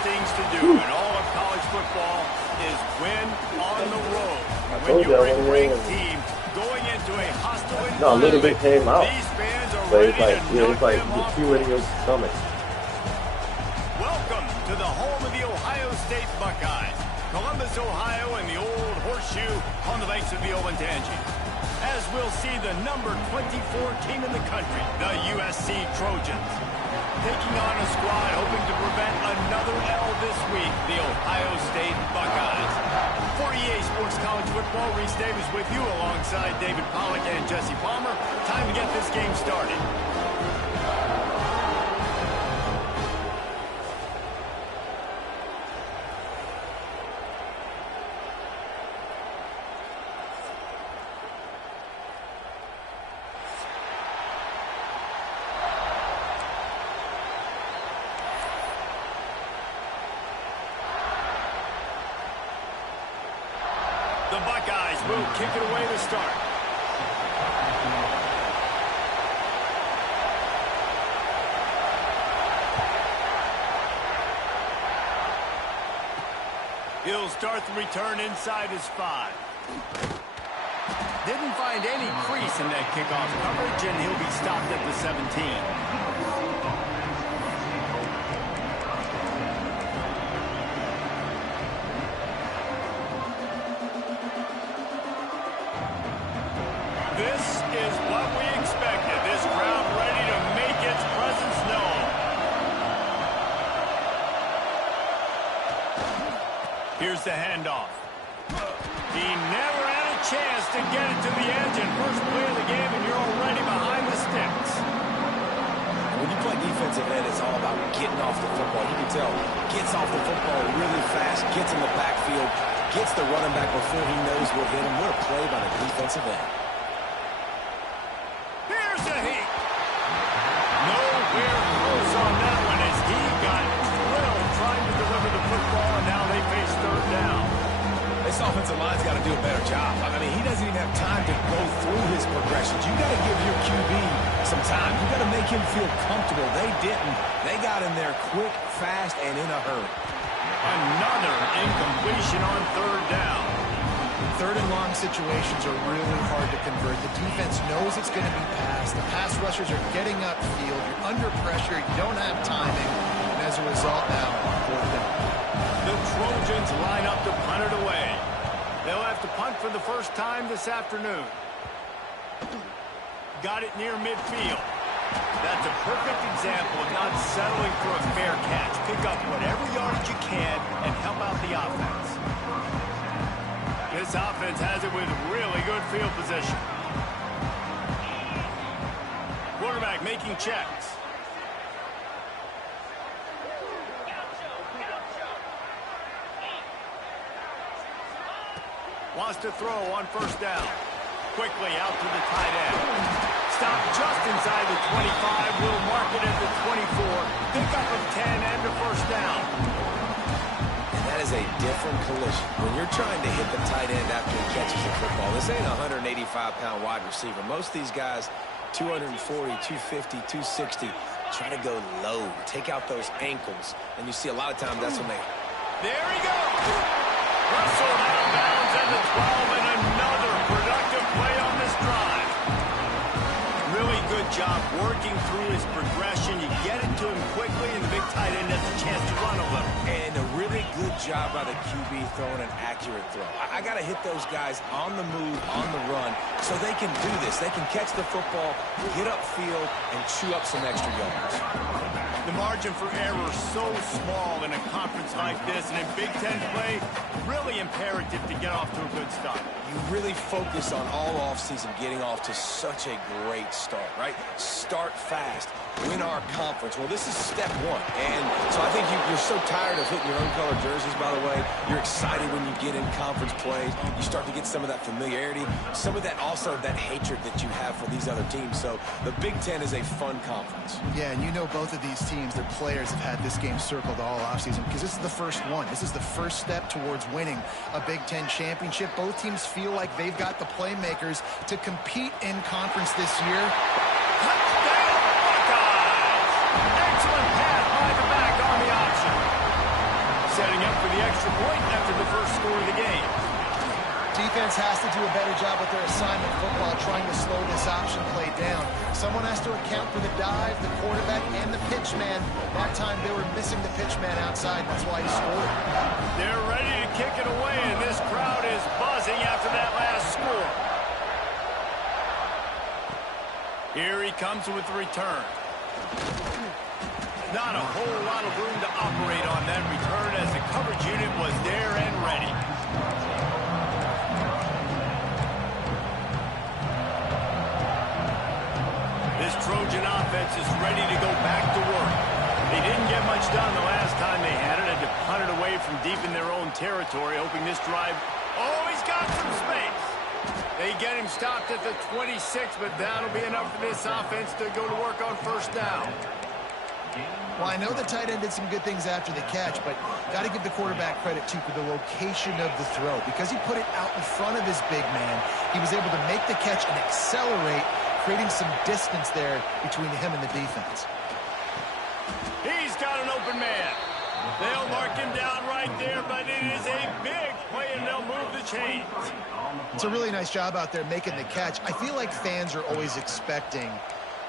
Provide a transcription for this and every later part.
things to do in all of college football is win on the road. When you're a great team going into a hostile environment, no, a little bit came out. These fans are But ready it's like, to yeah, knock it's like them you off feel it in your course. stomach. Welcome to the home of the Ohio State Buckeyes, Columbus, Ohio, and the old horseshoe on the banks of the Olentangy. As we'll see the number 24 team in the country, the USC Trojans, taking on a squad hoping to prevent another L this week, the Ohio State Buckeyes. For EA Sports College Football, Reese Davis with you alongside David Pollack and Jesse Palmer. Time to get this game started. The Buckeyes will kick it away to start. He'll start the return inside his 5. Didn't find any crease in that kickoff coverage, and he'll be stopped at the 17. This is what we expected. This crowd ready to make its presence known. Here's the handoff. He never had a chance to get it to the edge in first play of the game, and you're already behind the sticks. When you play defensive end, it's all about getting off the football. You can tell, gets off the football really fast, gets in the backfield, gets the running back before he knows what hit him. What a play by the defensive end. Here's a heat. Nowhere close on that one as he got drilled trying to deliver the football, and now they face third down. This offensive line's got to do a better job. I mean, he doesn't even have time to go through his progressions. You got to give your QB some time. You got to make him feel comfortable. They didn't. They got in there quick, fast, and in a hurry. Another incompletion on third down. Third and long situations are really hard to convert. The defense knows it's going to be passed. The pass rushers are getting upfield. You're under pressure. You don't have timing. And as a result now, fourth down. The Trojans line up to punt it away. They'll have to punt for the first time this afternoon. Got it near midfield. That's a perfect example of not settling for a fair catch. Pick up whatever yardage you can and help out the offense. This offense has it with really good field position. Quarterback making checks. Wants to throw on first down. Quickly out to the tight end. Stop just inside the 25. Will mark it at the 24. Pick up of 10 and a first down. And that is a different collision. When you're trying to hit the tight end after he catches the football, this ain't a 185-pound wide receiver. Most of these guys, 240, 250, 260, try to go low, take out those ankles. And you see a lot of times that's when they... There he goes. Russell out of bounds at the 12, and another productive play on this drive. Really good job working through his progression. You get it to him quickly, and the big tight end has a chance to run a little. And a really good job by the QB throwing an accurate throw. I got to hit those guys on the move, on the run, so they can do this. They can catch the football, get upfield, and chew up some extra yards. The margin for error so small in a conference like this, and in Big Ten play, really imperative to get off to a good start. You really focus on all offseason getting off to such a great start, right? Start fast, win our conference. Well, this is step one. And so I think you're so tired of hitting your own color jerseys, by the way. You're excited when you get in conference plays. You start to get some of that familiarity, some of that also that hatred that you have for these other teams. So the Big Ten is a fun conference. Yeah, and you know both of these teams, their players have had this game circled all offseason because this is the first one. This is the first step towards winning a Big Ten championship. Both teams feel like they've got the playmakers to compete in conference this year. Touchdown, Buckeyes! Excellent pass by the back on the option. setting up for the extra point after the first score of the game. Defense has to do a better job with their assignment football, trying to slow this option play down. Someone has to account for the dive, the quarterback, and the pitch man. That time they were missing the pitch man outside. That's why he scored. They're ready to kick it away, and this crowd is buzzing after that last score. Here he comes with the return. Not a whole lot of room to operate on that return as the coverage unit was there and ready. This Trojan offense is ready to go back to work. They didn't get much done the last time they had it. Had to punt it away from deep in their own territory, hoping this drive... Oh, he's got some space. They get him stopped at the 26, but that'll be enough for this offense to go to work on first down. Well, I know the tight end did some good things after the catch, but got to give the quarterback credit, too, for the location of the throw. Because he put it out in front of his big man, he was able to make the catch and accelerate, creating some distance there between him and the defense. He's got an open man. They'll mark him down right there, but it is a big play, and they'll move the chains. It's a really nice job out there making the catch. I feel like fans are always expecting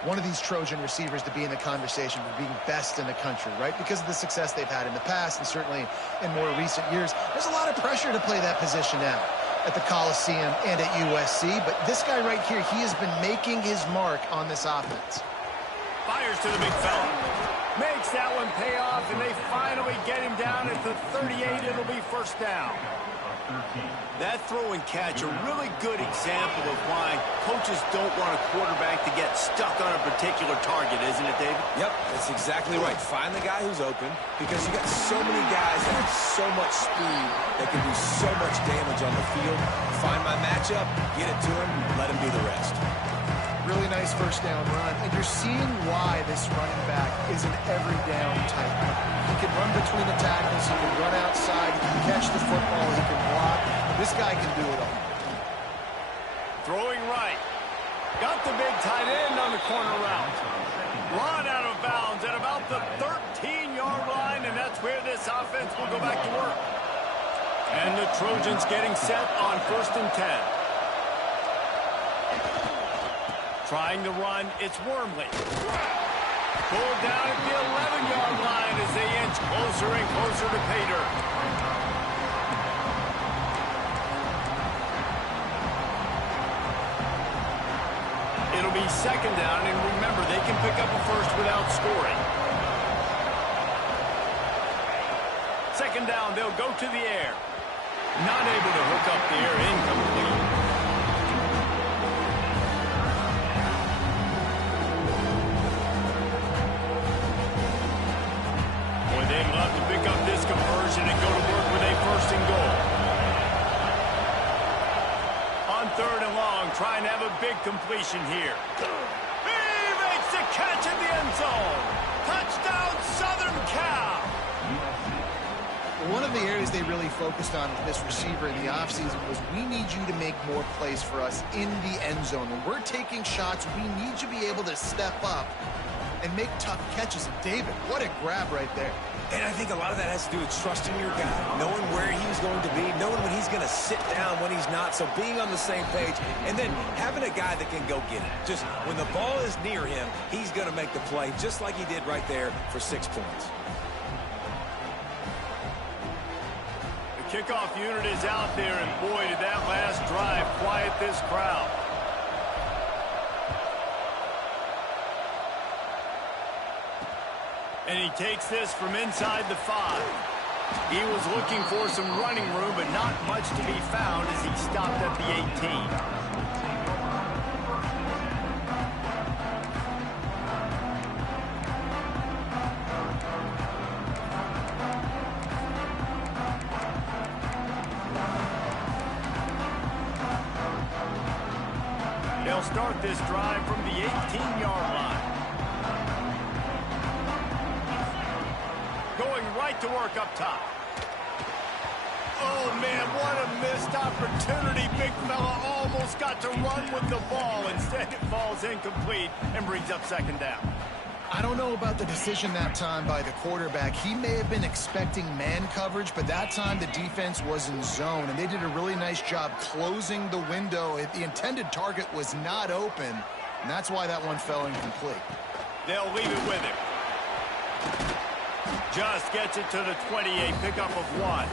one of these Trojan receivers to be in the conversation for being best in the country, right? Because of the success they've had in the past and certainly in more recent years. There's a lot of pressure to play that position now at the Coliseum and at USC, but this guy right here, he has been making his mark on this offense. Fires to the big fella. Makes that one pay off, and they finally get him down at the 38. It'll be first down. That throw and catch, a really good example of why coaches don't want a quarterback to get stuck on a particular target, isn't it, David? Yep, that's exactly right. Find the guy who's open, because you got so many guys that have so much speed that can do so much damage on the field. Find my matchup, get it to him, let him do the rest. Really nice first down run, and you're seeing why this running back is an every down type. He can run between the tackles, he can run outside, he can catch the football, he can block. This guy can do it all. Throwing right. Got the big tight end on the corner route. Run out of bounds at about the 13-yard line, and that's where this offense will go back to work. And the Trojans getting set on 1st and 10. Trying to run, it's Wormley. Pulled down at the 11-yard line as they inch closer and closer to pay dirt. It'll be second down, and remember, they can pick up a first without scoring. Second down, they'll go to the air. Not able to hook up the air, incomplete. They'd love to pick up this conversion and go to work with a first and goal. On 3rd and long, trying to have a big completion here. He makes the catch in the end zone. Touchdown, Southern Cal. One of the areas they really focused on with this receiver in the offseason was we need you to make more plays for us in the end zone. When we're taking shots, we need you to be able to step up and make tough catches. And David, what a grab right there. And I think a lot of that has to do with trusting your guy, knowing where he's going to be, knowing when he's going to sit down, when he's not, so being on the same page, and then having a guy that can go get it. Just when the ball is near him, he's going to make the play, just like he did right there for 6 points. The kickoff unit is out there, and boy, did that last drive quiet this crowd. And he takes this from inside the 5. He was looking for some running room, but not much to be found as he stopped at the 18. They'll start this drive from the 18-yard line. Going right to work up top. Oh, man, what a missed opportunity. Big fella almost got to run with the ball. Instead, it falls incomplete and brings up second down. I don't know about the decision that time by the quarterback. He may have been expecting man coverage, but that time the defense was in zone, and they did a really nice job closing the window. The intended target was not open, and that's why that one fell incomplete. They'll leave it with him. Just gets it to the 28, pickup of 1.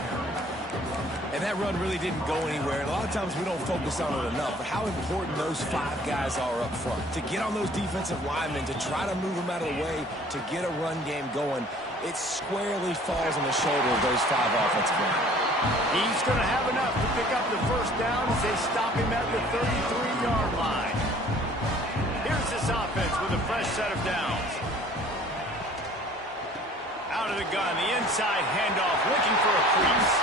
And that run really didn't go anywhere. And a lot of times we don't focus on it enough, but how important those 5 guys are up front. To get on those defensive linemen, to try to move them out of the way, to get a run game going, it squarely falls on the shoulder of those 5 offensive linemen. He's going to have enough to pick up the first down as they stop him at the 33-yard line. Here's this offense with a fresh set of downs. Out of the gun, the inside handoff, looking for a crease.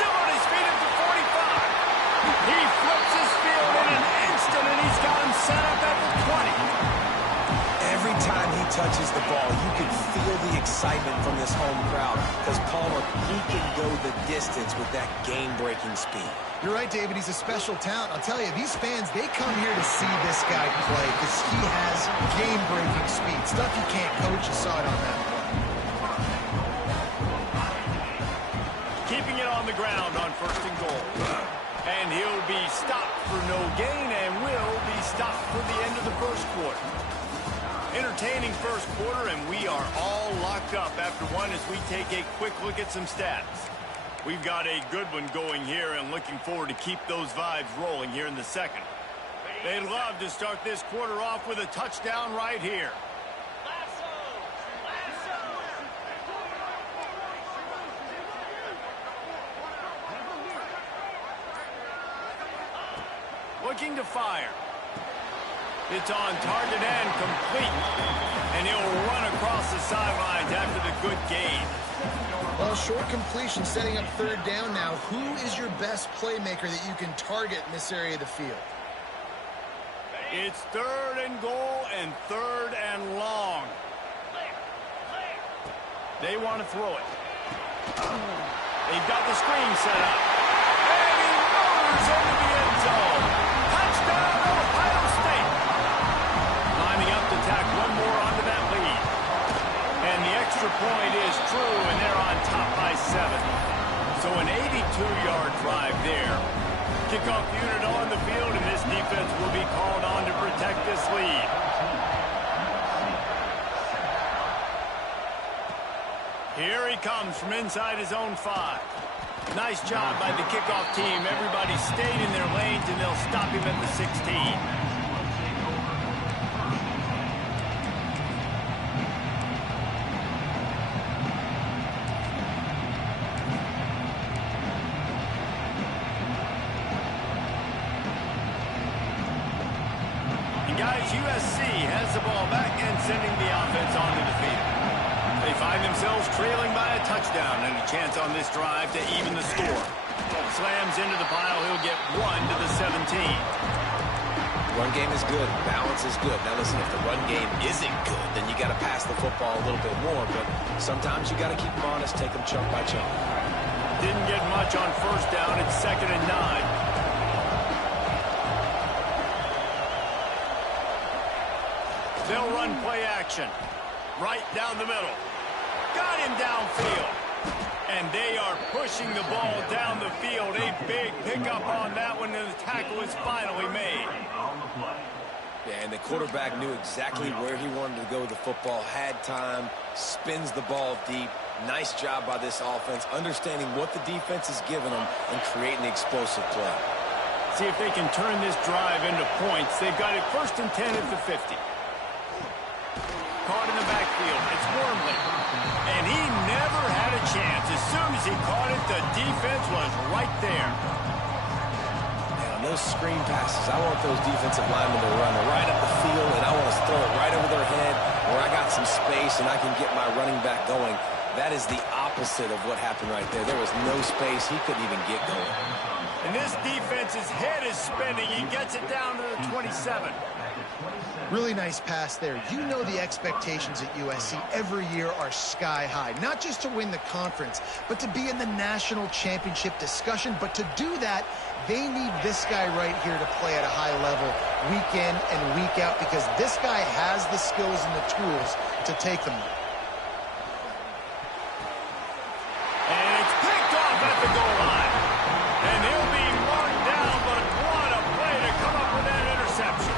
Still on his feet at the 45. He flips his field in an instant, and he's got him set up at the 20. Every time he touches the ball, you can feel the excitement from this home crowd because Palmer, he can go the distance with that game-breaking speed. You're right, David. He's a special talent. I'll tell you, these fans, they come here to see this guy play because he has game-breaking speed. Stuff you can't coach. You saw it on that play. Keeping it on the ground on 1st and goal. And he'll be stopped for no gain and will be stopped for the end of the first quarter. Entertaining first quarter, and we are all locked up after one as we take a quick look at some stats. We've got a good one going here and looking forward to keep those vibes rolling here in the second. They'd love to start this quarter off with a touchdown right here. Looking to fire. It's on target and complete. And he'll run across the sidelines after the good gain. Well, short completion setting up 3rd down now. Who is your best playmaker that you can target in this area of the field? It's 3rd and goal and 3rd and long. They want to throw it. They've got the screen set up. And he motors into the end zone. Touchdown, Ohio State. Lining up to tack one more onto that lead. And the extra point is true, and they're on top by 7. So an 82-yard drive there. Kickoff unit on the field, and this defense will be called on to protect this lead. Here he comes from inside his own 5. Nice job by the kickoff team. Everybody stayed in their lanes, and they'll stop him at the 16. And guys, USC has the ball back and sending the offense onto the field. They find themselves trailing by a touchdown and a chance on this drive to even the score. Slams into the pile. He'll get 1 to the 17. Run game is good. Balance is good. Now listen, if the run game isn't good, then you got to pass the football a little bit more. But sometimes you got to keep them honest, take them chunk by chunk. Didn't get much on 1st down. It's 2nd and 9. They'll run play action. Right down the middle. Got him downfield. And they are pushing the ball down the field. A big pickup on that one, and the tackle is finally made. Yeah, and the quarterback knew exactly where he wanted to go with the football, had time, spins the ball deep. Nice job by this offense, understanding what the defense is giving them and creating the explosive play. See if they can turn this drive into points. They've got it 1st and 10 at the 50. Caught in the backfield. It's Wormley. And he never had a chance. As soon as he caught it, the defense was right there. And on those screen passes, I want those defensive linemen to run right up the field, and I want to throw it right over their head where I got some space and I can get my running back going. That is the opposite of what happened right there. There was no space. He couldn't even get going. And this defense's head is spinning. He gets it down to the 27. Really nice pass there. You know the expectations at USC every year are sky high. Not just to win the conference, but to be in the national championship discussion. But to do that, they need this guy right here to play at a high level week in and week out, because this guy has the skills and the tools to take them there. And it's picked off at the goal line. And he'll be marked down, but what a play to come up with that interception.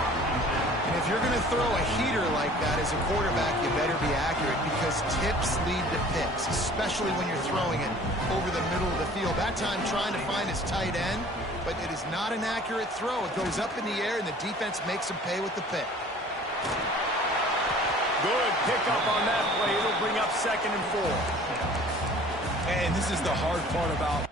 And if you're going to throw a heater like that as a quarterback, you better be accurate, because tips lead to picks, especially when you're throwing it over the middle of the field. That time trying to find his tight end, but it is not an accurate throw. It goes up in the air, and the defense makes him pay with the pick. Good pickup on that play. It'll bring up 2nd and 4. And this is the hard part about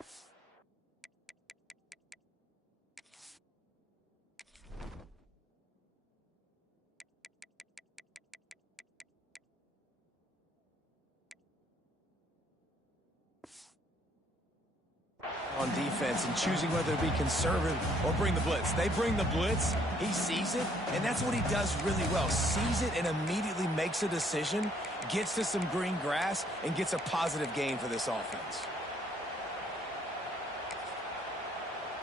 on defense and choosing whether to be conservative or bring the blitz. They bring the blitz, he sees it, and that's what he does really well. Sees it and immediately makes a decision, gets to some green grass, and gets a positive gain for this offense.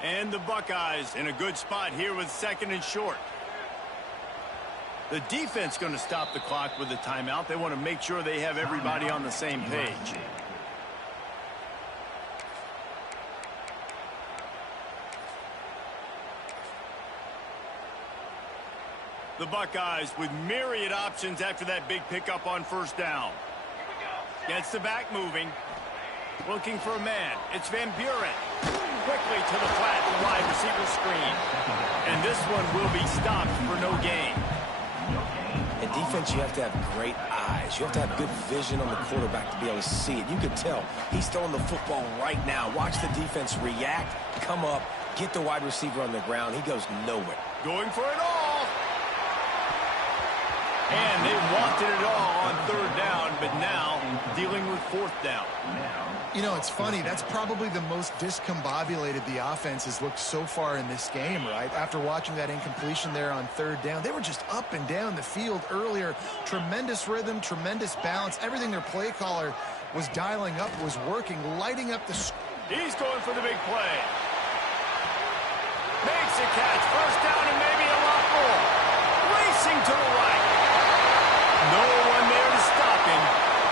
And the Buckeyes in a good spot here with 2nd and short. The defense going to stop the clock with a timeout. They want to make sure they have everybody on the same page. The Buckeyes with myriad options after that big pickup on 1st down. Gets the back moving. Looking for a man. It's Van Buren. Quickly to the flat, the wide receiver screen. And this one will be stopped for no gain. In defense, you have to have great eyes. You have to have good vision on the quarterback to be able to see it. You can tell he's throwing the football right now. Watch the defense react, come up, get the wide receiver on the ground. He goes nowhere. Going for it all. And they wanted it all on 3rd down, but now dealing with 4th down. You know, it's funny. That's probably the most discombobulated the offense has looked so far in this game, right? After watching that incompletion there on 3rd down, they were just up and down the field earlier. Tremendous rhythm, tremendous balance. Everything their play caller was dialing up was working, lighting up the... He's going for the big play. Makes a catch. 1st down and maybe a lot more. Racing to the right. No one there to stop him,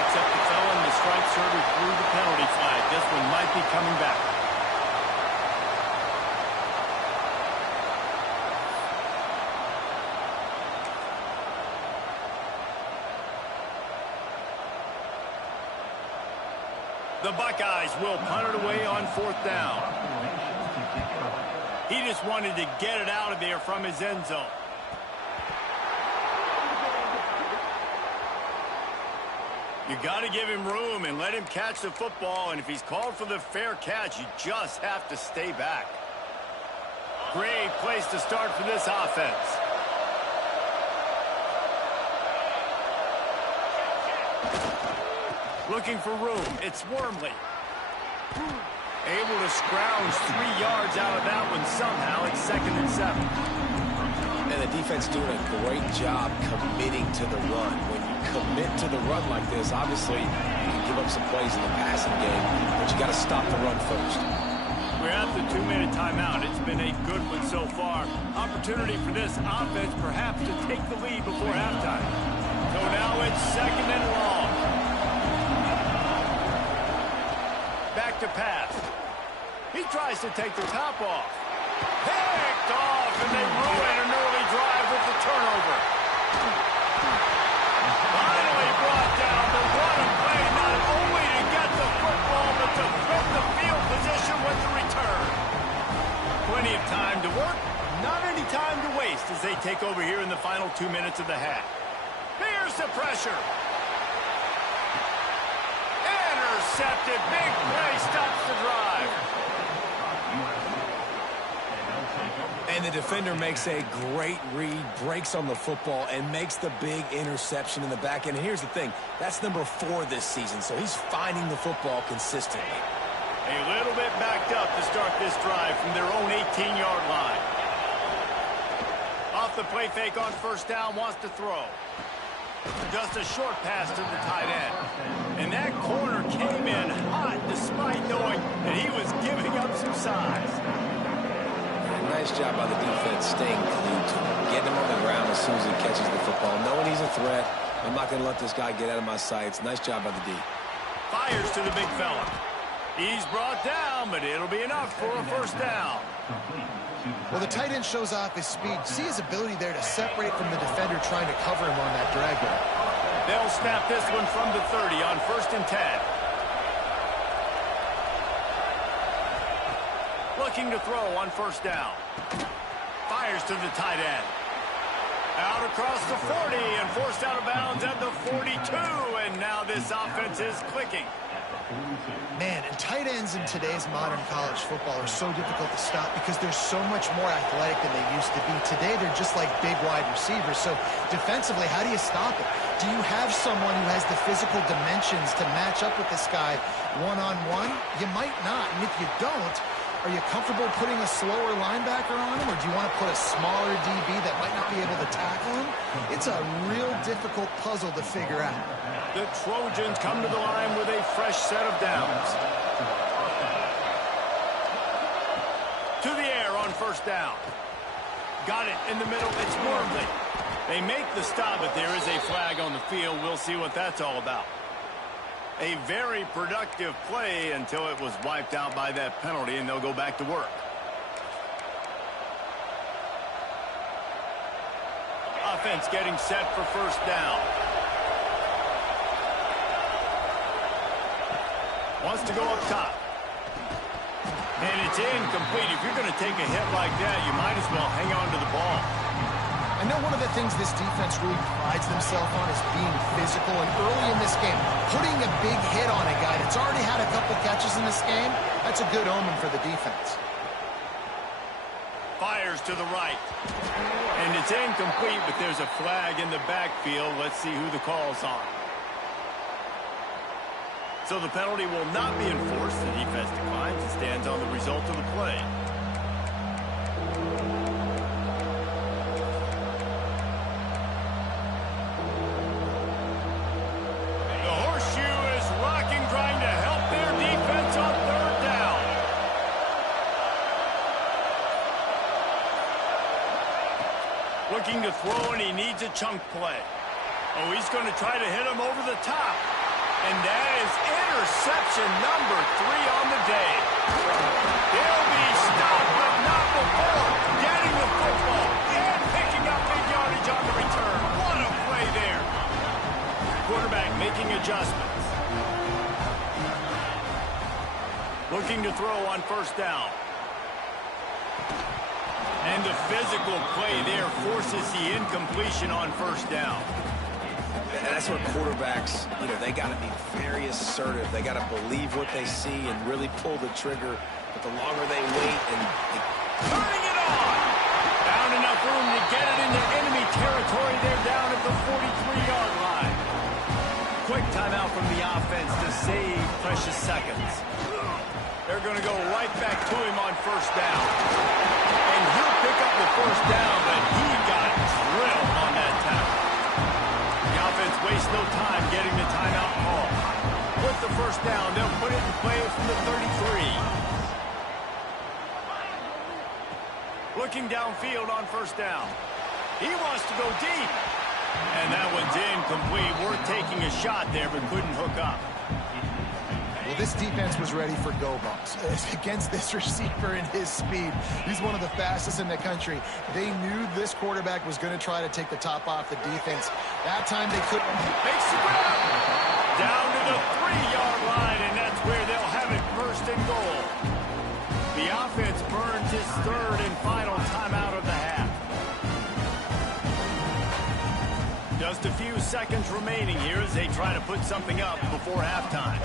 except the fellow in the striped shirt who threw the penalty flag. This one might be coming back. The Buckeyes will punt it away on 4th down. He just wanted to get it out of there from his end zone. You got to give him room and let him catch the football, and if he's called for the fair catch, you just have to stay back. Great place to start for this offense. Looking for room. It's Wormley. Able to scrounge 3 yards out of that one somehow. It's 2nd and 7. And the defense doing a great job committing to the run. When you commit to the run like this, obviously you can give up some plays in the passing game, but you got to stop the run first. We're at the 2-minute timeout. It's been a good one so far. Opportunity for this offense perhaps to take the lead before halftime. So now it's 2nd and long. Back to pass. He tries to take the top off. Picked off, and they ruin an early drive with the turnover. Finally brought down, but what a play, not only to get the football, but to flip the field position with the return. Plenty of time to work, not any time to waste as they take over here in the final 2 minutes of the half. Here's the pressure. Intercepted, big play, stops the drive. And the defender makes a great read, breaks on the football, and makes the big interception in the back end. And here's the thing, that's number 4 this season, so he's finding the football consistently. A little bit backed up to start this drive from their own 18-yard line. off the play fake on first down, wants to throw. Just a short pass to the tight end. And that corner came in hot despite knowing that he was giving up some size. Nice job by the defense staying glued to him, getting him on the ground as soon as he catches the football. Knowing he's a threat, I'm not going to let this guy get out of my sights. Nice job by the D. Fires to the big fella. He's brought down, but it'll be enough for a first down. Well, the tight end shows off his speed. See his ability there to separate from the defender trying to cover him on that drag route. They'll snap this one from the 30 on 1st and 10. Looking to throw on first down. Fires to the tight end. Out across the 40 and forced out of bounds at the 42. And now this offense is clicking. Man, and tight ends in today's modern college football are so difficult to stop because they're so much more athletic than they used to be. Today, they're just like big wide receivers. So defensively, how do you stop it? Do you have someone who has the physical dimensions to match up with this guy one-on-one? You might not. And if you don't, are you comfortable putting a slower linebacker on him, or do you want to put a smaller DB that might not be able to tackle him? It's a real difficult puzzle to figure out. The Trojans come to the line with a fresh set of downs. To the air on first down. Got it in the middle. It's Wormley. They make the stop, but there is a flag on the field. We'll see what that's all about. A very productive play until it was wiped out by that penalty, and they'll go back to work. Offense getting set for first down. Wants to go up top. And it's incomplete. If you're going to take a hit like that, you might as well hang on to the ball. I know one of the things this defense really prides themselves on is being physical, and early in this game, putting a big hit on a guy that's already had a couple catches in this game, that's a good omen for the defense. Fires to the right. And it's incomplete, but there's a flag in the backfield. Let's see who the call's on. So the penalty will not be enforced. The defense declines and stands on the result of the play. The horseshoe is rocking, trying to help their defense on third down. Looking to throw, and he needs a chunk play. Oh, he's going to try to hit him over the top. And that is interception number 3 on the day. They'll be stopped, but not before getting the football and picking up big yardage on the return. What a play there. Quarterback making adjustments. Looking to throw on first down. And the physical play there forces the incompletion on first down. And that's where quarterbacks, they got to be very assertive. They got to believe what they see and really pull the trigger. But the longer they wait and turning it on. Found enough room to get it into enemy territory. They're down at the 43-yard line. Quick timeout from the offense to save precious seconds. They're going to go right back to him on first down. And he'll pick up the first down, but he got drilled on that tackle. The offense wastes no time getting the timeout call. With the first down, they'll put it in play from the 33. Looking downfield on first down. He wants to go deep. And that one's incomplete. Worth taking a shot there, but couldn't hook up. Well, this defense was ready for go bumps against this receiver and his speed. He's one of the fastest in the country. They knew this quarterback was going to try to take the top off the defense. That time they couldn't. Makes the grab. Down to the 3-yard line, and that's where they'll have it first and goal. The offense burns his third and final timeout of the half. Just a few seconds remaining here as they try to put something up before halftime.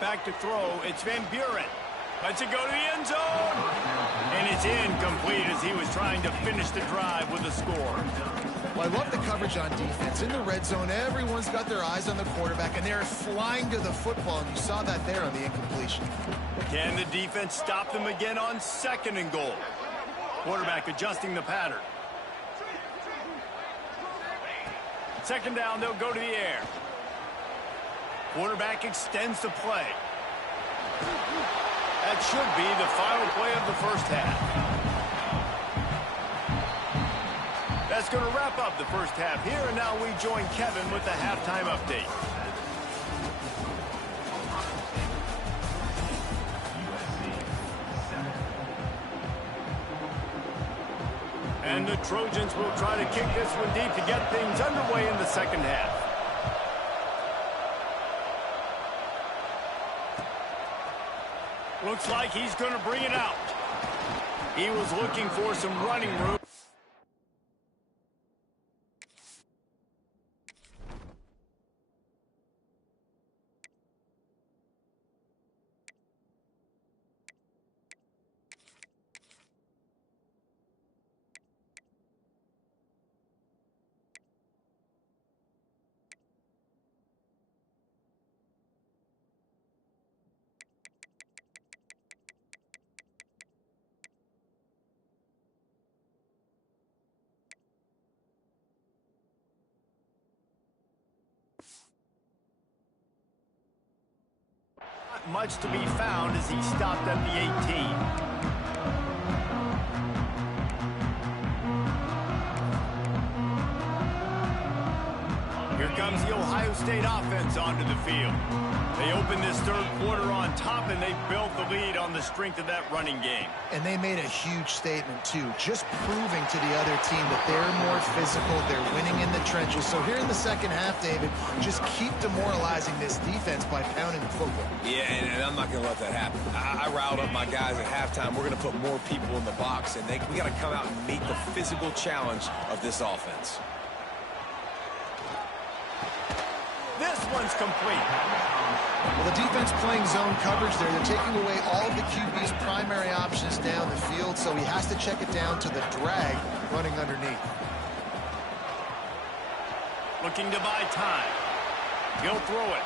Back to throw, it's Van Buren. Lets it go to the end zone. And it's incomplete as he was trying to finish the drive with a score. Well, I love the coverage on defense. In the red zone, everyone's got their eyes on the quarterback, and they're flying to the football, and you saw that there on the incompletion. Can the defense stop them again on 2nd and goal? Quarterback adjusting the pattern. 2nd down, they'll go to the air. Quarterback extends the play. That should be the final play of the first half. That's going to wrap up the first half here, and now we join Kevin with the halftime update. And the Trojans will try to kick this one deep to get things underway in the second half. Looks like he's going to bring it out. He was looking for some running room. Much to be found as he stopped at the 18. Here comes the Ohio State offense onto the field. They opened this third quarter on top, and they built the lead on the strength of that running game. And they made a huge statement, too, just proving to the other team that they're more physical, they're winning in the trenches. So here in the second half, David, just keep demoralizing this defense by pounding the football. Yeah, and I'm not going to let that happen. I riled up my guys at halftime. We're going to put more people in the box, and we got to come out and meet the physical challenge of this offense. This one's complete. Well, the defense playing zone coverage there. They're taking away all of the QB's primary options down the field, so he has to check it down to the drag running underneath. Looking to buy time. He'll throw it.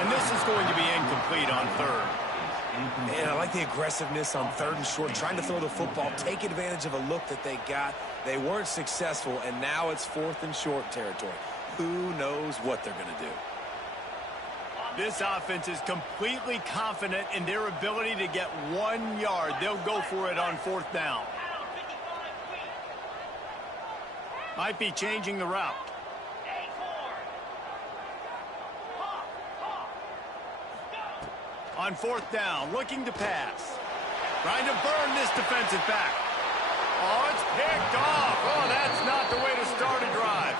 And this is going to be incomplete on 3rd. Man, I like the aggressiveness on 3rd and short, trying to throw the football, take advantage of a look that they got. They weren't successful, and now it's 4th and short territory. Who knows what they're going to do? This offense is completely confident in their ability to get 1 yard. They'll go for it on 4th down. Might be changing the route. On 4th down, looking to pass. Trying to burn this defensive back. Oh, it's picked off. Oh, that's not the way to start a drive.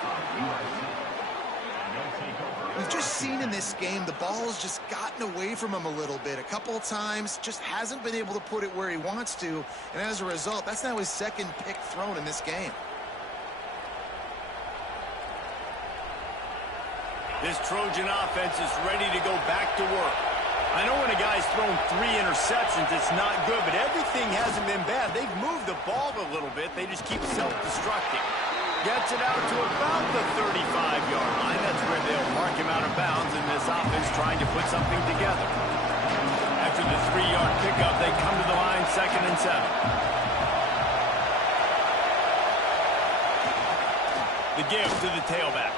We've just seen in this game the ball has just gotten away from him a little bit. A couple of times, just hasn't been able to put it where he wants to. And as a result, that's now his 2nd pick thrown in this game. This Trojan offense is ready to go back to work. I know when a guy's thrown 3 interceptions, it's not good, but everything hasn't been bad. They've moved the ball a little bit. They just keep self-destructing. Gets it out to about the 35-yard line. That's where they'll mark him out of bounds, and this offense trying to put something together. After the 3-yard pickup, they come to the line 2nd and 7. The give to the tailback.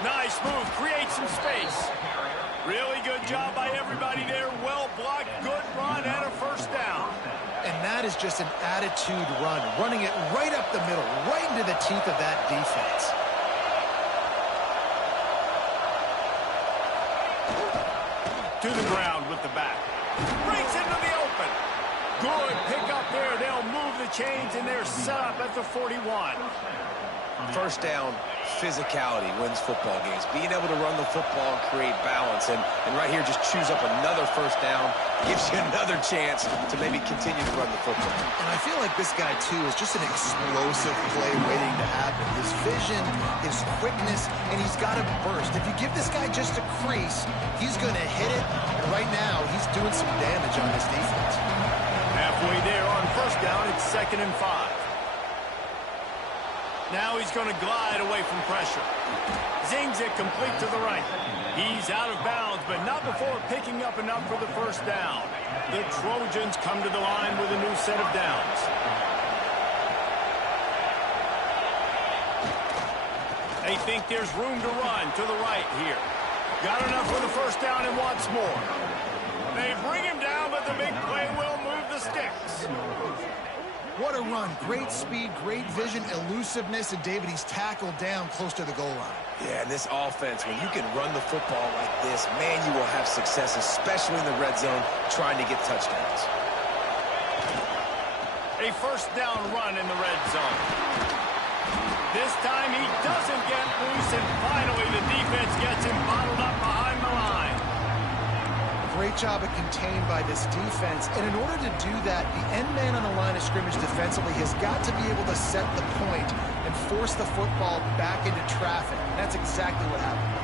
Nice move, creates some space. Really good job by everybody there. Well blocked, good run, and a 1st down. And that is just an attitude run, running it right up the middle, right into the teeth of that defense. To the ground with the back. Breaks into the open. Good pick up there. They'll move the chains, and they're set up at the 41. 1st down, physicality wins football games. Being able to run the football and create balance. And right here, just choose up another 1st down. Gives you another chance to maybe continue to run the football. And I feel like this guy, too, is just an explosive play waiting to happen. His vision, his quickness, and he's got to burst. If you give this guy just a crease, he's going to hit it. And right now, he's doing doing some damage on this defense. Halfway there on first down, it's 2nd and 5. Now he's going to glide away from pressure. Zings it complete to the right. He's out of bounds, but not before picking up enough for the first down. The Trojans come to the line with a new set of downs. They think there's room to run to the right here. Got enough for the first down and wants more. They bring him down, but the big play will move the sticks. What a run. Great speed, great vision, elusiveness, and David, he's tackled down close to the goal line. Yeah, and this offense, when you can run the football like this, man, you will have success, especially in the red zone, trying to get touchdowns. A first down run in the red zone. This time he doesn't get loose, and finally the defense gets him bottled up behind the line. Great job of contained by this defense. And in order to do that, the end man on the line of scrimmage defensively has got to be able to set the point and force the football back into traffic. And that's exactly what happened.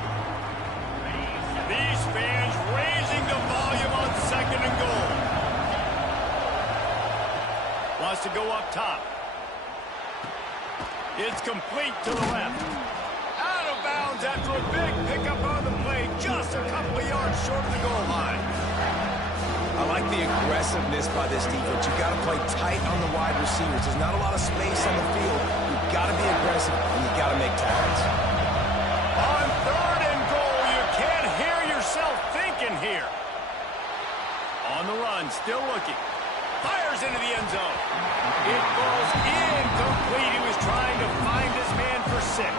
These fans raising the volume on 2nd and goal. Wants to go up top. It's complete to the left. Out of bounds after a big pickup on the play, just a couple of yards short of the goal line. I like the aggressiveness by this defense. You've got to play tight on the wide receivers. There's not a lot of space on the field. You've got to be aggressive, and you've got to make tackles. On 3rd and goal, you can't hear yourself thinking here. On the run, still looking. Fires into the end zone. It falls incomplete. He was trying to find his man for 6.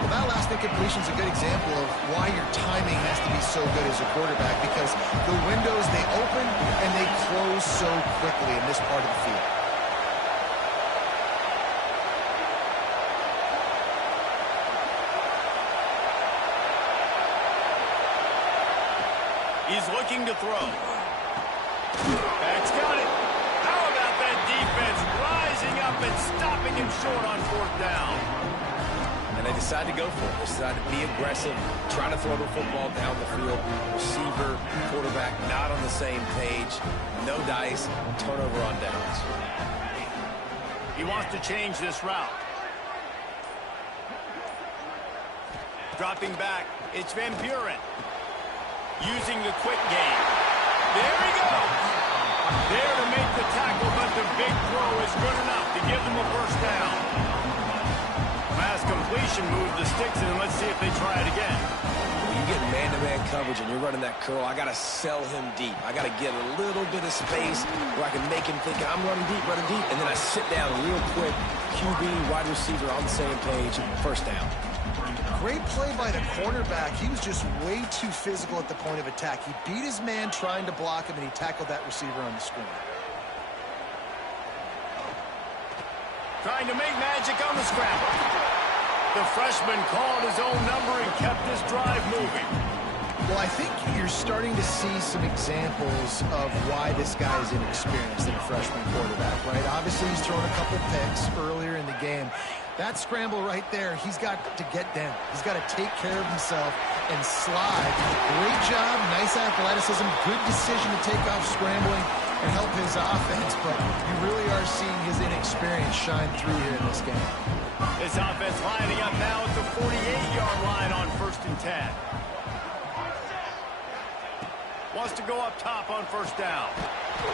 Well, that last incompletion is a good example of why your timing has to be so good as a quarterback, because the windows, they open and they close so quickly in this part of the field. He's looking to throw. Back's got it. How about that defense rising up and stopping him short on 4th down? And they decide to go for it. They decide to be aggressive, trying to throw the football down the field. Receiver, quarterback, not on the same page. No dice, turnover on downs. He wants to change this route. Dropping back, it's Van Buren. Using the quick game. There he goes. There to make the tackle, but the big throw is good enough to give them a first down. Pass completion moved the sticks in. Let's see if they try it again. When you get man-to-man coverage and you're running that curl, I got to sell him deep. I got to get a little bit of space where I can make him think I'm running deep, and then I sit down real quick. QB, wide receiver on the same page, first down. Great play by the cornerback. He was just way too physical at the point of attack. He beat his man trying to block him, and he tackled that receiver on the screen. Trying to make magic on the scramble. The freshman called his own number and kept this drive moving. Well, I think you're starting to see some examples of why this guy is inexperienced in a freshman quarterback, right? Obviously, he's thrown a couple picks earlier in the game. That scramble right there, he's got to get down. He's got to take care of himself and slide. Great job, nice athleticism, good decision to take off scrambling and help his offense, but you really are seeing his inexperience shine through here in this game. This offense lining up now at the 48-yard line on 1st and 10. Wants to go up top on 1st down.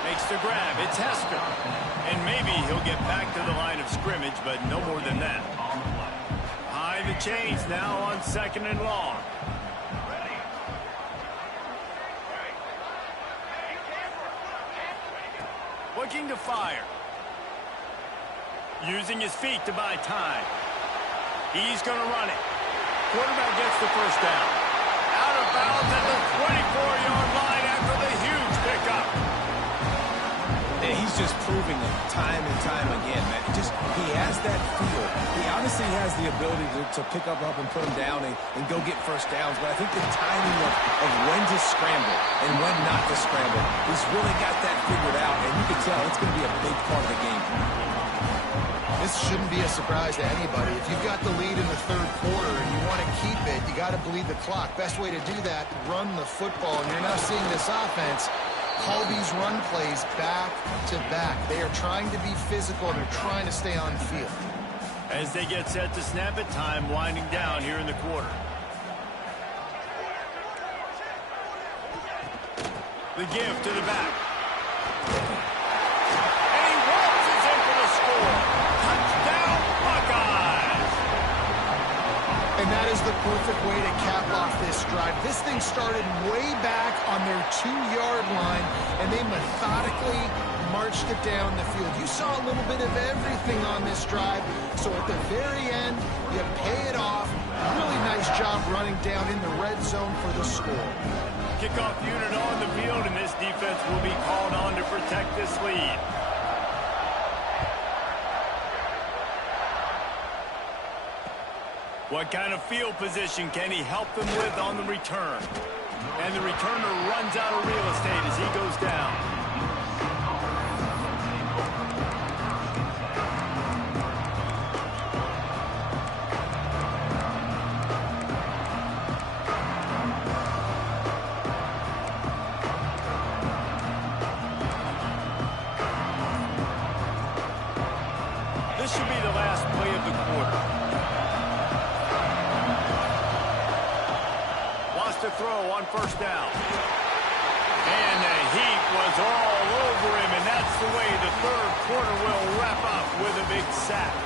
Makes the grab. It's Hester. And maybe he'll get back to the line of scrimmage, but no more than that. High the chains now on 2nd and long. Looking to fire. Using his feet to buy time. He's going to run it. Quarterback gets the first down. Out of bounds at the 24-yard line after the huge pickup. And he's just proving it time and time again, man. He has that feel. He honestly has the ability to pick up and put him down and go get first downs. But I think the timing of when to scramble and when not to scramble, he's really got that figured out. And you can tell it's going to be a big part of the game. This shouldn't be a surprise to anybody. If you've got the lead in the 3rd quarter and you want to keep it, you got to bleed the clock. Best way to do that, run the football. And you're now seeing this offense call these run plays back to back. They are trying to be physical, and they're trying to stay on the field. As they get set to snap it, time winding down here in the quarter. The give to the back. And he waltzes in for the score. Touchdown, Buckeyes! And that is the perfect way to cap off this drive. This thing started way back on their 2-yard line, and they methodically marched it down the field. You saw a little bit of everything on this drive, so at the very end, you pay it off. Really nice job running down in the red zone for the score. Kickoff unit on the field, and this defense will be called on to protect this lead. What kind of field position can he help them with on the return? And the returner runs out of real estate as he goes down. This should be the last play of the quarter. Wants to throw on first down. And the heat was all over him, and that's the way the third quarter will wrap up with a big sack.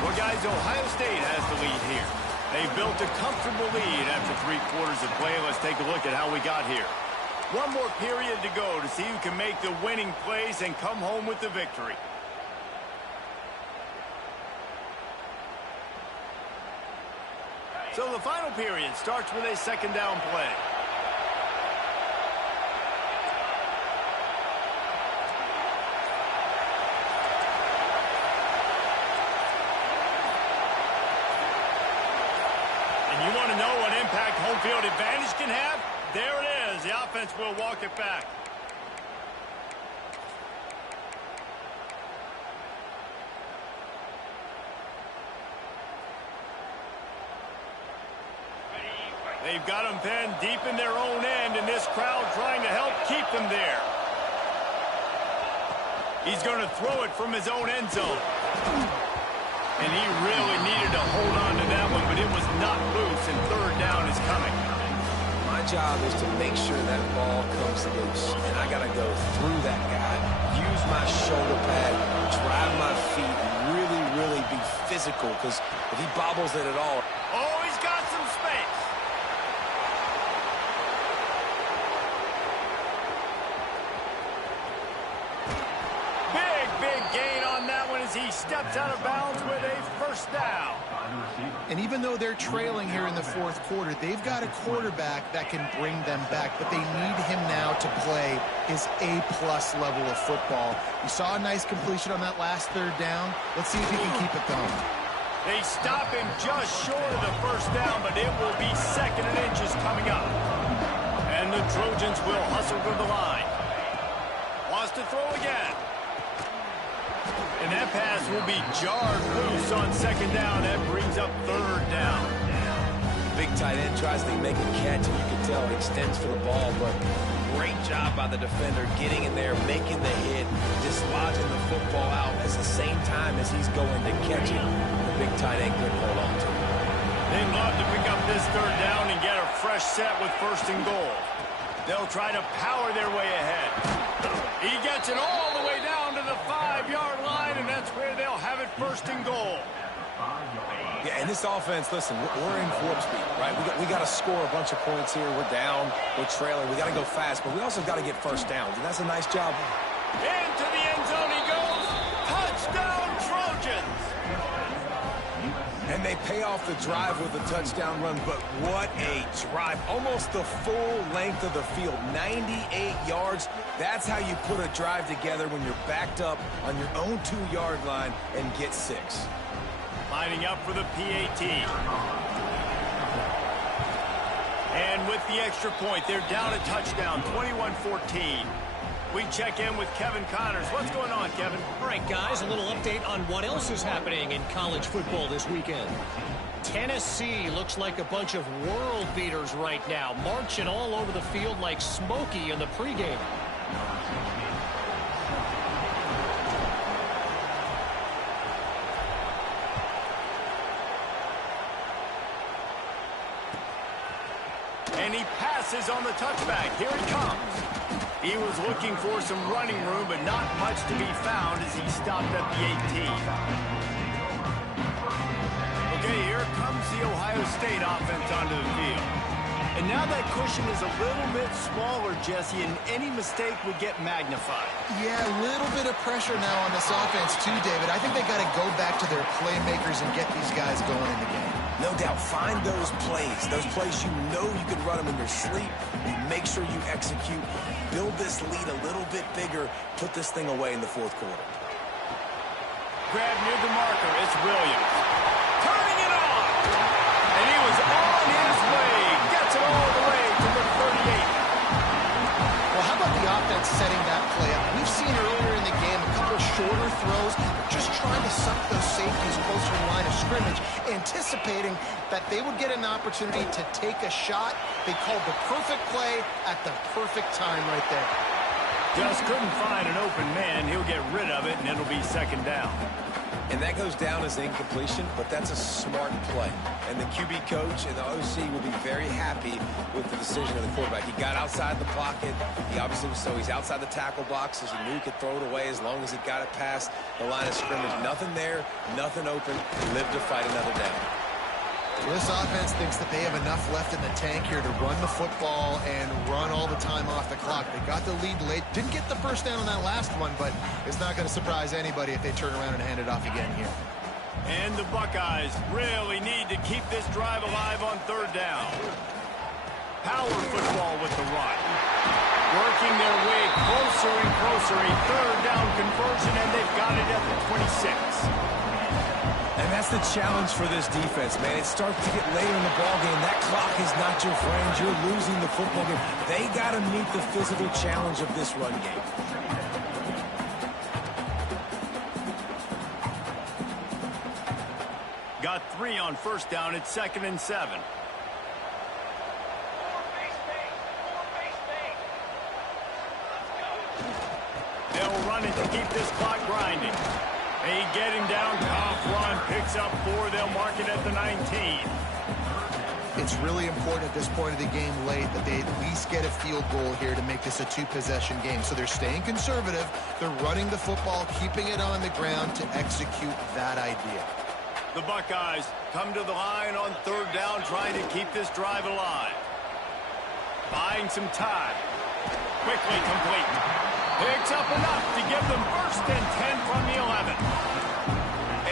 Well, guys, Ohio State has the lead here. They built a comfortable lead after 3 quarters of play. Let's take a look at how we got here. One more period to go to see who can make the winning plays and come home with the victory. So the final period starts with a second down play. And you want to know what impact home field advantage can have? There it is. The offense will walk it back. They've got them pinned deep in their own end, and this crowd trying to help keep them there. He's going to throw it from his own end zone. And he really needed to hold on to that one, but it was not loose, and third down is coming. My job is to make sure that ball comes loose, and I got to go through that guy, use my shoulder pad, drive my feet, and really be physical, because if he bobbles it at all. Oh, he's got some space. Big gain on that one as he steps out of bounds with a first down. And even though they're trailing here in the fourth quarter, they've got a quarterback that can bring them back, but they need him now to play his A-plus level of football. You saw a nice completion on that last third down. Let's see if he can keep it going. They stop him just short of the first down, but it will be second and inches coming up. And the Trojans will hustle to the line. Wants to throw again. And that pass will be jarred loose on second down. That brings up third down. Big tight end tries to make a catch, and you can tell he extends for the ball, but great job by the defender getting in there, making the hit, dislodging the football out at the same time as he's going to catch it. The big tight end couldn't hold on to it. They'd love to pick up this third down and get a fresh set with first and goal. They'll try to power their way ahead. He gets it all the way down to the 5-yard line, and that's where they'll have it first and goal. Yeah, and this offense, listen, we're in warp speed, right? We got to score a bunch of points here. We're down. We're trailing. We got to go fast, but we also got to get first downs, and that's a nice job. Into the end zone he goes. Touchdown, Trojans. And they pay off the drive with a touchdown run, but what a drive. Almost the full length of the field, 98 yards. That's how you put a drive together when you're backed up on your own 2-yard line and get 6. Lining up for the PAT. And with the extra point, they're down a touchdown, 21-14. We check in with Kevin Connors. What's going on, Kevin? All right, guys, a little update on what else is happening in college football this weekend. Tennessee looks like a bunch of world beaters right now, marching all over the field like Smokey in the pregame. And he passes on the touchback. Here he comes. He was looking for some running room, but not much to be found as he stopped at the 18. Okay, here comes the Ohio State offense onto the field. And now that cushion is a little bit smaller, Jesse, and any mistake would get magnified. Yeah, a little bit of pressure now on this offense too, David. I think they got to go back to their playmakers and get these guys going in the game. No doubt, find those plays you know you can run them in your sleep. You make sure you execute. Build this lead a little bit bigger. Put this thing away in the fourth quarter. Grab near the marker. It's Williams. Turning it on. And he was on his way. Gets it all the way to the 38. Well, how about the offense setting that play up? We've seen earlier in the game a couple shorter throws, just trying to suck those safeties closer to the line of scrimmage, anticipating that they would get an opportunity to take a shot. They called the perfect play at the perfect time right there. Just couldn't find an open man. He'll get rid of it, and it'll be second down. And that goes down as incompletion, but that's a smart play. And the QB coach and the OC will be very happy with the decision of the quarterback. He got outside the pocket. He obviously was, so he's outside the tackle box, as he knew he could throw it away as long as he got it past the line of scrimmage. Nothing there, nothing open. Live to fight another down. This offense thinks that they have enough left in the tank here to run the football and run all the time off the clock. They got the lead late. Didn't get the first down on that last one, but it's not going to surprise anybody if they turn around and hand it off again here. And the Buckeyes really need to keep this drive alive on third down. Power football with the run. Working their way closer and closer. A third down conversion, and they've got it at the 26. And that's the challenge for this defense, man. It starts to get later in the ballgame. That clock is not your friend. You're losing the football game. They got to meet the physical challenge of this run game. Got 3 on first down. It's 2nd and 7. They'll run it to keep this clock grinding. They get him down, tough run, picks up 4, they'll mark it at the 19. It's really important at this point of the game late that they at least get a field goal here to make this a 2-possession game. So they're staying conservative, they're running the football, keeping it on the ground to execute that idea. The Buckeyes come to the line on third down, trying to keep this drive alive. Buying some time. Quickly complete. Picks up enough to give them 1st and 10 from the 11.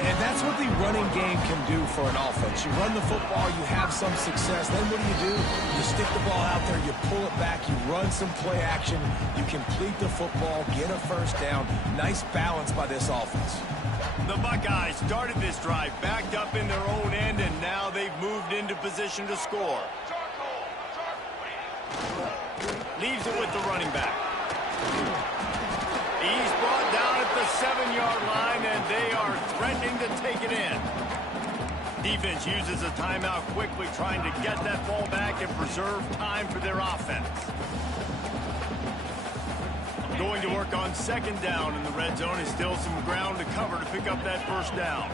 And that's what the running game can do for an offense. You run the football, you have some success. Then what do? You stick the ball out there, you pull it back, you run some play action, you complete the football, get a 1st down. Nice balance by this offense. The Buckeyes started this drive backed up in their own end, and now they've moved into position to score. Leaves it with the running back. He's brought down at the 7-yard line, and they are threatening to take it in. Defense uses a timeout quickly, trying to get that ball back and preserve time for their offense. Going to work on 2nd down in the red zone. Is still some ground to cover to pick up that 1st down.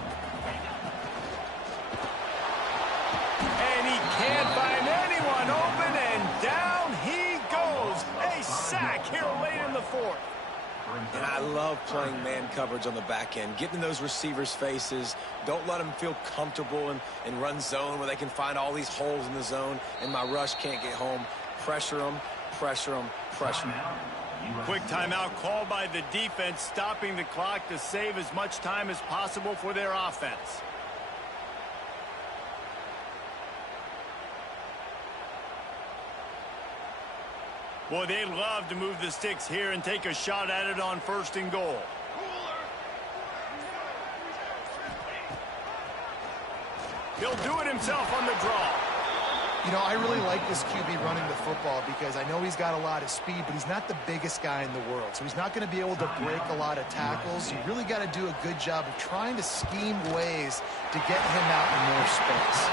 And he can't find anyone open, and down he goes. A sack here late in the 4th. And I love playing man coverage on the back end, getting in those receivers' faces. Don't let them feel comfortable and run zone where they can find all these holes in the zone, and my rush can't get home. Pressure them, pressure them, pressure them. Quick timeout called by the defense, stopping the clock to save as much time as possible for their offense. Boy, they'd love to move the sticks here and take a shot at it on 1st and goal. He'll do it himself on the draw. You know, I really like this QB running the football because I know he's got a lot of speed, but he's not the biggest guy in the world. So he's not going to be able to break a lot of tackles. You really got to do a good job of trying to scheme ways to get him out in more space.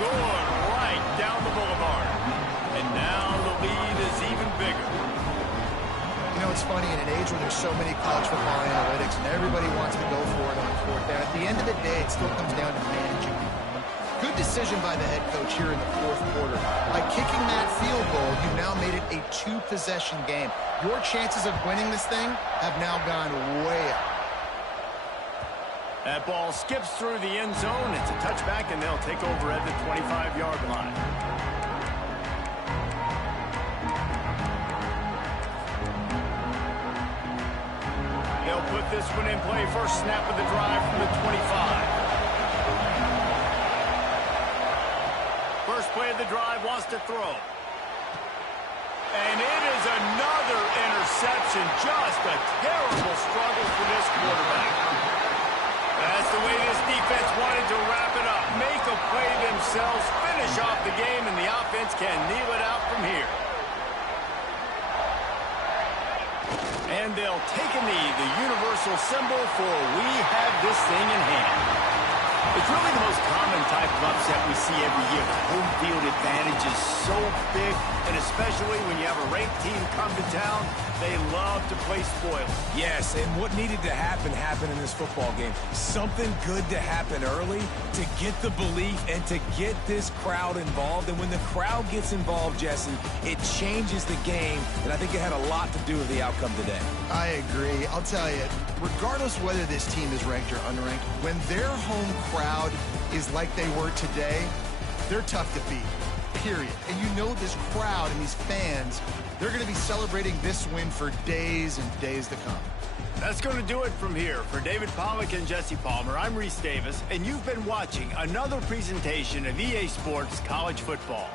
Going right down the boulevard. And now the lead is even bigger. it's funny, in an age where there's so many college football analytics and everybody wants to go for it on fourth down, at the end of the day, it still comes down to managing the moment. Good decision by the head coach here in the fourth quarter. By kicking that field goal, you've now made it a two-possession game. Your chances of winning this thing have now gone way up. That ball skips through the end zone. It's a touchback, and they'll take over at the 25-yard line. They'll put this one in play. First snap of the drive from the 25. First play of the drive, wants to throw. And it is another interception. Just a terrible struggle for this quarterback. That's the way this defense wanted to wrap it up. Make a play themselves, finish off the game, and the offense can kneel it out from here. And they'll take a knee, the universal symbol for we have this thing in hand. It's really the most common type of upset we see every year. The home field advantage is so big, and especially when you have a ranked team come to town, they love to play spoil. Yes, and what needed to happen happened in this football game. Something good to happen early to get the belief and to get this crowd involved. And when the crowd gets involved, Jesse, it changes the game, and I think it had a lot to do with the outcome today. I agree. I'll tell you, regardless whether this team is ranked or unranked, when their home crowd is like they were today, they're tough to beat, period. And you know this crowd and these fans, they're going to be celebrating this win for days and days to come. That's going to do it from here. For David Pollack and Jesse Palmer, I'm Reese Davis, and you've been watching another presentation of EA Sports College Football.